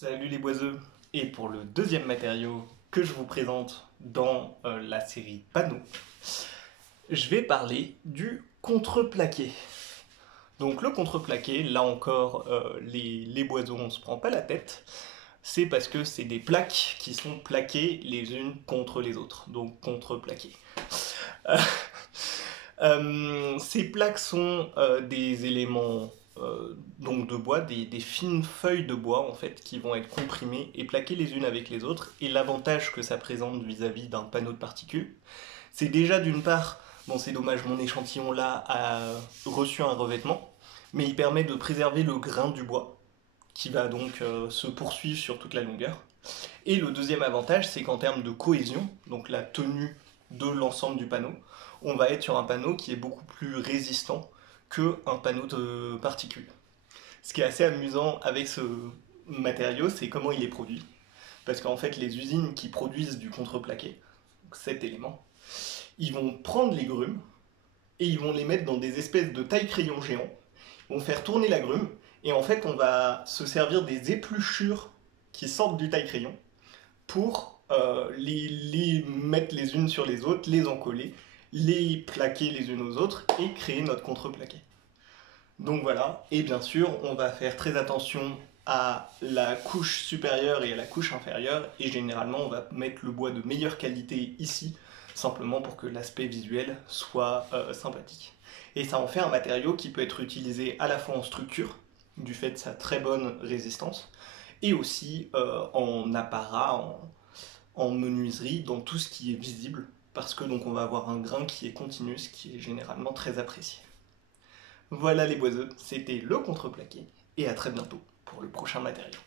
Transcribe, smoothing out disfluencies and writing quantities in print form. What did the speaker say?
Salut les boiseux! Et pour le deuxième matériau que je vous présente dans la série panneaux, je vais parler du contreplaqué. Donc le contreplaqué, là encore, les boiseux, on se prend pas la tête. C'est parce que c'est des plaques qui sont plaquées les unes contre les autres, donc contreplaqué. Ces plaques sont des éléments donc de bois, des fines feuilles de bois en fait, qui vont être comprimées et plaquées les unes avec les autres. Et l'avantage que ça présente vis-à-vis d'un panneau de particules, c'est déjà d'une part, bon c'est dommage, mon échantillon là a reçu un revêtement, mais il permet de préserver le grain du bois, qui va donc se poursuivre sur toute la longueur. Et le deuxième avantage, c'est qu'en termes de cohésion, donc la tenue de l'ensemble du panneau, on va être sur un panneau qui est beaucoup plus résistant qu'un panneau de particules. Ce qui est assez amusant avec ce matériau, c'est comment il est produit. Parce qu'en fait, les usines qui produisent du contreplaqué, cet élément, ils vont prendre les grumes et ils vont les mettre dans des espèces de taille-crayon géants. Ils vont faire tourner la grume et en fait, on va se servir des épluchures qui sortent du taille-crayon pour les mettre les unes sur les autres, les encoller, les plaquer les unes aux autres et créer notre contreplaqué. Donc voilà, et bien sûr, on va faire très attention à la couche supérieure et à la couche inférieure, et généralement on va mettre le bois de meilleure qualité ici, simplement pour que l'aspect visuel soit sympathique. Et ça en fait un matériau qui peut être utilisé à la fois en structure, du fait de sa très bonne résistance, et aussi en apparat, en menuiserie, dans tout ce qui est visible, parce que donc on va avoir un grain qui est continu, ce qui est généralement très apprécié. Voilà les boiseux, c'était le contreplaqué, et à très bientôt pour le prochain matériau.